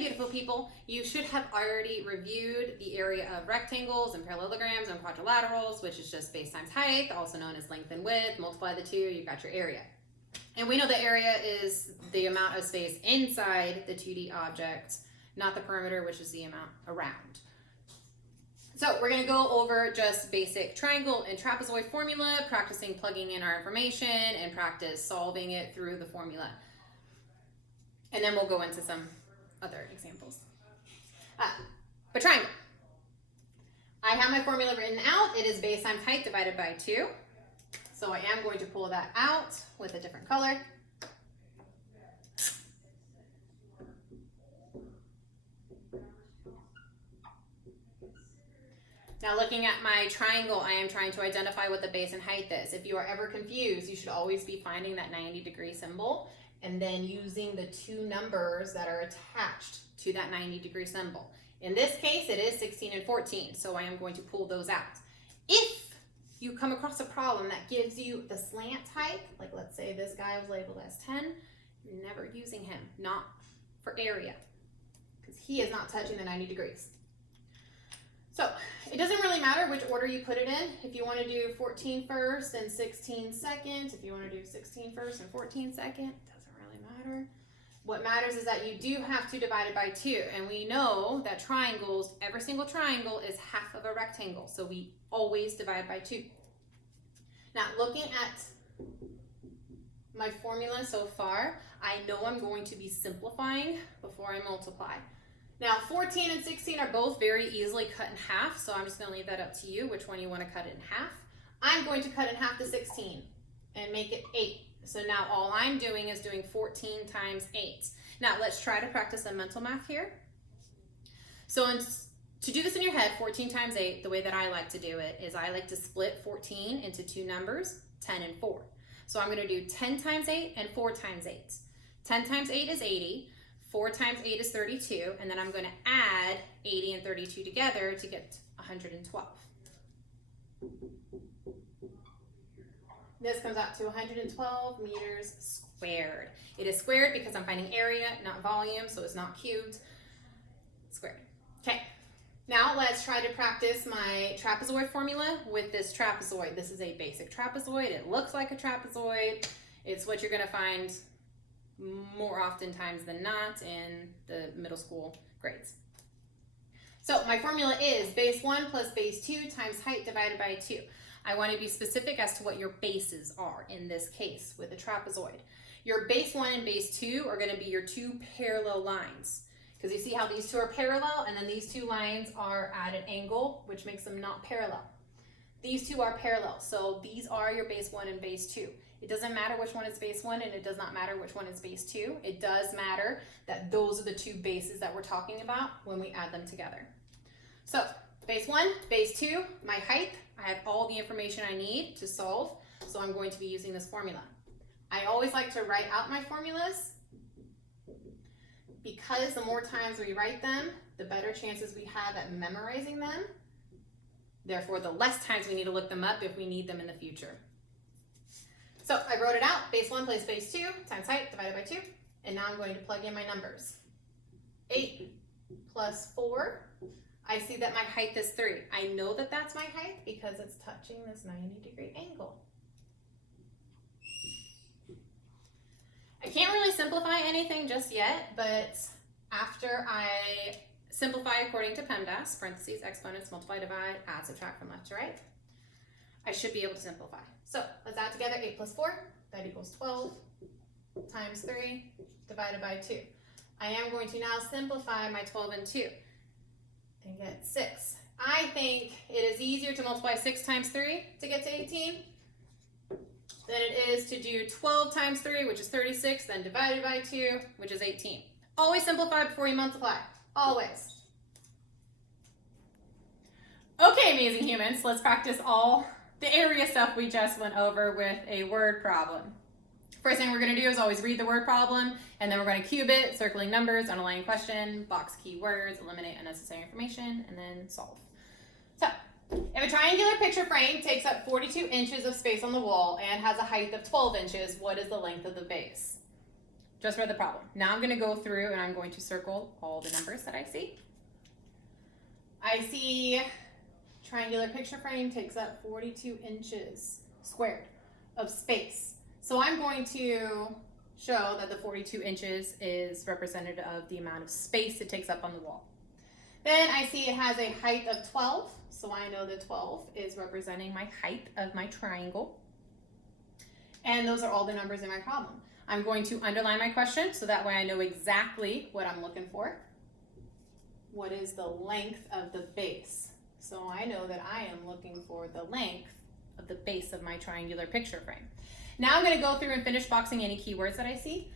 beautiful people, you should have already reviewed the area of rectangles and parallelograms and quadrilaterals, which is just base times height, also known as length and width. Multiply the two, you've got your area. And we know the area is the amount of space inside the 2D object, not the perimeter, which is the amount around. So we're going to go over just basic triangle and trapezoid formula, practicing plugging in our information and practice solving it through the formula. And then we'll go into some other examples. But triangle. I have my formula written out. It is base times height divided by 2. So I am going to pull that out with a different color. Now looking at my triangle, I am trying to identify what the base and height is. If you are ever confused, you should always be finding that 90-degree symbol and then using the two numbers that are attached to that 90-degree symbol. In this case, it is 16 and 14, so I am going to pull those out. If you come across a problem that gives you the slant type, like let's say this guy was labeled as 10, you're never using him, not for area, because he is not touching the 90 degrees. So it doesn't really matter which order you put it in. If you want to do 14 first and 16 second, if you want to do 16 first and 14 second, doesn't really matter. What matters is that you do have to divide it by 2. And we know that triangles, every single triangle is half of a rectangle. So we always divide by 2. Now looking at my formula so far, I know I'm going to be simplifying before I multiply. Now 14 and 16 are both very easily cut in half, so I'm just going to leave that up to you, which one you want to cut it in half. I'm going to cut in half to 16 and make it 8. So now all I'm doing is doing 14 times 8. Now let's try to practice some mental math here. So to do this in your head, 14 times 8, the way that I like to do it is I like to split 14 into two numbers, 10 and 4. So I'm going to do 10 times 8 and 4 times 8. 10 times 8 is 80. 4 times 8 is 32, and then I'm going to add 80 and 32 together to get 112. This comes out to 112 meters squared. It is squared because I'm finding area, not volume, so it's not cubed. Squared. Okay, now let's try to practice my trapezoid formula with this trapezoid. This is a basic trapezoid. It looks like a trapezoid. It's what you're going to find more oftentimes than not in the middle school grades. So my formula is base 1 plus base 2 times height divided by 2. I want to be specific as to what your bases are in this case with a trapezoid. Your base 1 and base 2 are going to be your two parallel lines, because you see how these two are parallel and then these two lines are at an angle, which makes them not parallel. These two are parallel, so these are your base 1 and base 2. It doesn't matter which one is base 1 and it does not matter which one is base 2. It does matter that those are the two bases that we're talking about when we add them together. So base 1, base 2, my height, I have all the information I need to solve, so I'm going to be using this formula. I always like to write out my formulas because the more times we write them, the better chances we have at memorizing them. Therefore, the less times we need to look them up if we need them in the future. So I wrote it out, base 1 plus base 2 times height divided by 2, and now I'm going to plug in my numbers. 8 plus 4, I see that my height is 3. I know that that's my height because it's touching this 90-degree angle. I can't really simplify anything just yet, but after I simplify according to PEMDAS, parentheses, exponents, multiply, divide, add, subtract from left to right, I should be able to simplify. So let's add together 8 plus 4, that equals 12, times 3, divided by 2. I am going to now simplify my 12 and 2 and get 6. I think it is easier to multiply 6 times 3 to get to 18 than it is to do 12 times 3, which is 36, then divided by 2, which is 18. Always simplify before you multiply. Always. Okay, amazing humans, let's practice all the area stuff we just went over with a word problem. First thing we're going to do is always read the word problem, and then we're going to cube it, circling numbers, underlining question, box keywords, eliminate unnecessary information, and then solve. So, if a triangular picture frame takes up 42 inches of space on the wall and has a height of 12 inches, what is the length of the base? just for the problem. Now I'm going to go through and I'm going to circle all the numbers that I see. I see triangular picture frame takes up 42 inches squared of space. So I'm going to show that the 42 inches is representative of the amount of space it takes up on the wall. Then I see it has a height of 12, so I know that 12 is representing my height of my triangle. And those are all the numbers in my problem. I'm going to underline my question so that way I know exactly what I'm looking for. What is the length of the base? So I know that I am looking for the length of the base of my triangular picture frame. Now I'm going to go through and finish boxing any keywords that I see.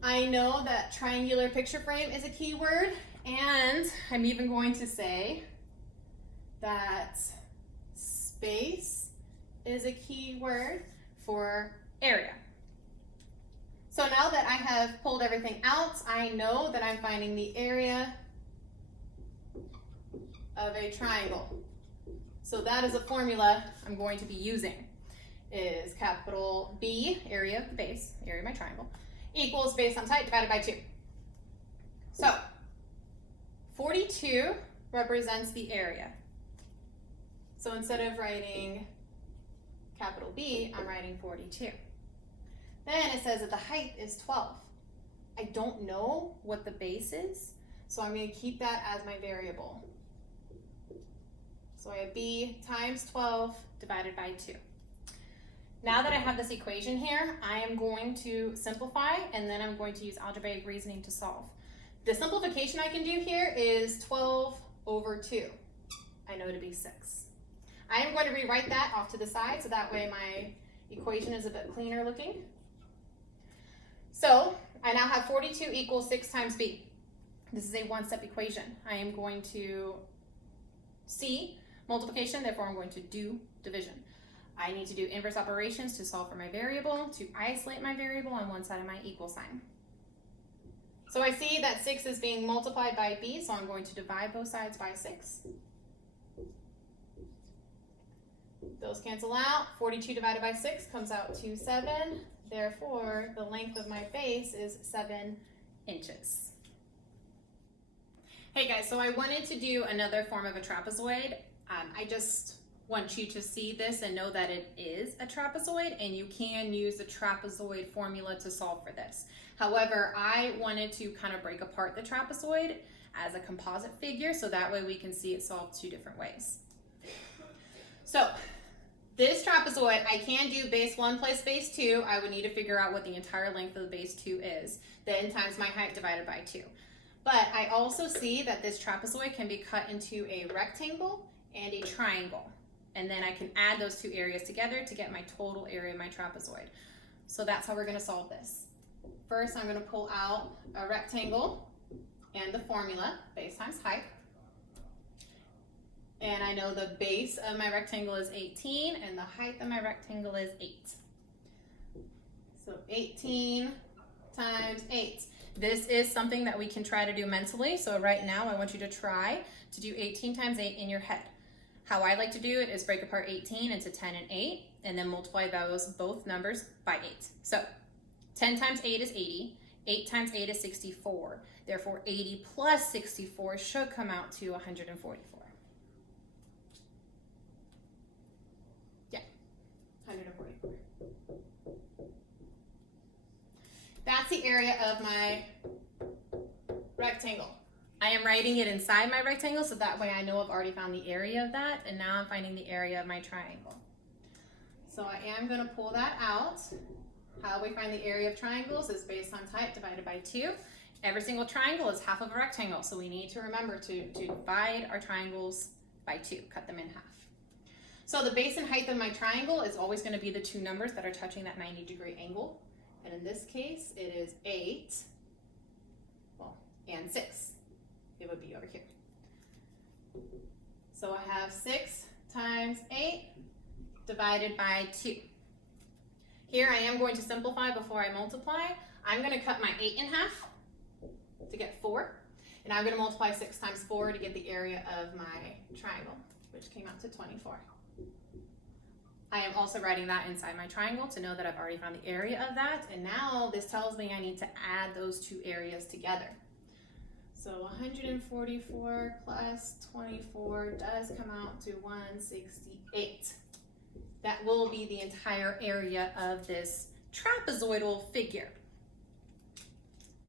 I know that triangular picture frame is a keyword, and I'm even going to say that space is a keyword for area. So now that I have pulled everything out, I know that I'm finding the area of a triangle. So that is a formula I'm going to be using. Is capital B, area of the base, area of my triangle, equals base times height divided by 2. So 42 represents the area. So instead of writing capital B, I'm writing 42. Then it says that the height is 12. I don't know what the base is, so I'm going to keep that as my variable. So I have B times 12 divided by 2. Now that I have this equation here, I am going to simplify, and then I'm going to use algebraic reasoning to solve. The simplification I can do here is 12 over 2. I know to be 6. I am going to rewrite that off to the side, so that way my equation is a bit cleaner looking. So I now have 42 equals 6 times B. This is a one-step equation. I am going to see multiplication, therefore I'm going to do division. I need to do inverse operations to solve for my variable, to isolate my variable on one side of my equal sign. So I see that 6 is being multiplied by B, so I'm going to divide both sides by 6. Those cancel out. 42 divided by 6 comes out to 7. Therefore, the length of my base is 7 inches. Hey guys, so I wanted to do another form of a trapezoid. I just want you to see this and know that it is a trapezoid, and you can use the trapezoid formula to solve for this. However, I wanted to kind of break apart the trapezoid as a composite figure, so that way we can see it solved 2 different ways. So this trapezoid, I can do base 1 plus base 2. I would need to figure out what the entire length of the base 2 is, then times my height divided by 2. But I also see that this trapezoid can be cut into a rectangle and a triangle. And then I can add those 2 areas together to get my total area of my trapezoid. So that's how we're going to solve this. First, I'm going to pull out a rectangle and the formula, base times height. And I know the base of my rectangle is 18 and the height of my rectangle is 8. So 18 times 8. This is something that we can try to do mentally. So right now I want you to try to do 18 times 8 in your head. How I like to do it is break apart 18 into 10 and 8, and then multiply those both numbers by 8. So 10 times 8 is 80, 8 times 8 is 64. Therefore 80 plus 64 should come out to 144. Yeah, 144. That's the area of my rectangle. I am writing it inside my rectangle, so that way I know I've already found the area of that, and now I'm finding the area of my triangle. So I am going to pull that out. How we find the area of triangles is base times height divided by 2. Every single triangle is half of a rectangle, so we need to remember to divide our triangles by 2, cut them in half. So the base and height of my triangle is always going to be the 2 numbers that are touching that 90-degree angle. And in this case, it is 8, and 6. It would be over here. So I have 6 times 8 divided by 2. Here I am going to simplify before I multiply. I'm going to cut my 8 in half to get 4. And I'm going to multiply 6 times 4 to get the area of my triangle, which came out to 24. I am also writing that inside my triangle to know that I've already found the area of that. And now this tells me I need to add those two areas together. So 144 plus 24 does come out to 168. That will be the entire area of this trapezoidal figure.